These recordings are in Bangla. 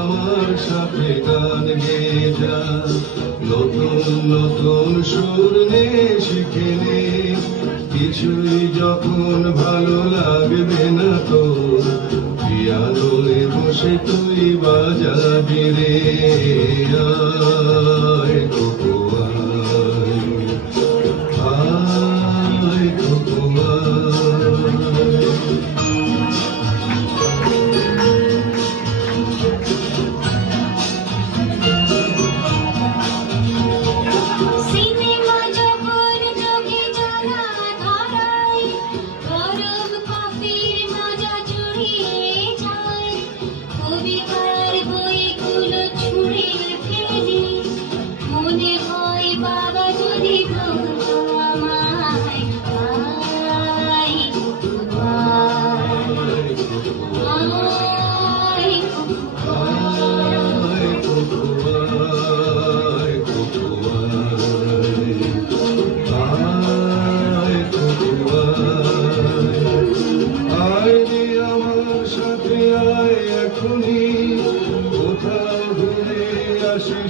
আমার সাথে গান গেয়ে যা, নতুন নতুন সুর নে শিখে নে, কিছুই যখন ভালো লাগবে না তোর, পিয়ানোয় বসে তুই বাজাবি রে। আয় খোকো আয় খোকো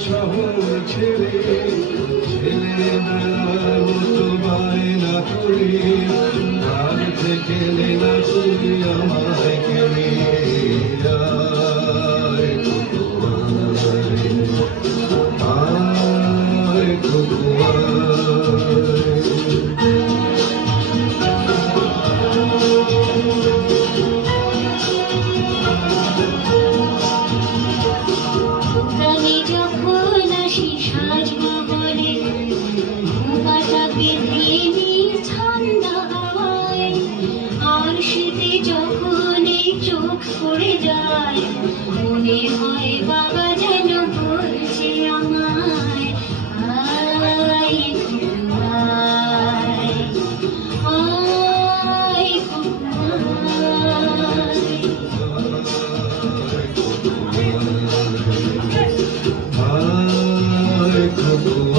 শহর ছেড়ে, ছেলেবেলার মতো বায়না করি, আর থেকে না তুই আমায় কেড়ে। আয় খোকো আয় খোকো পড়ে যায়, মনে হয় বাবা যেন বলছে আমায়, আয় খোকো আয়, আয় খোকো আয়। আয় খোকো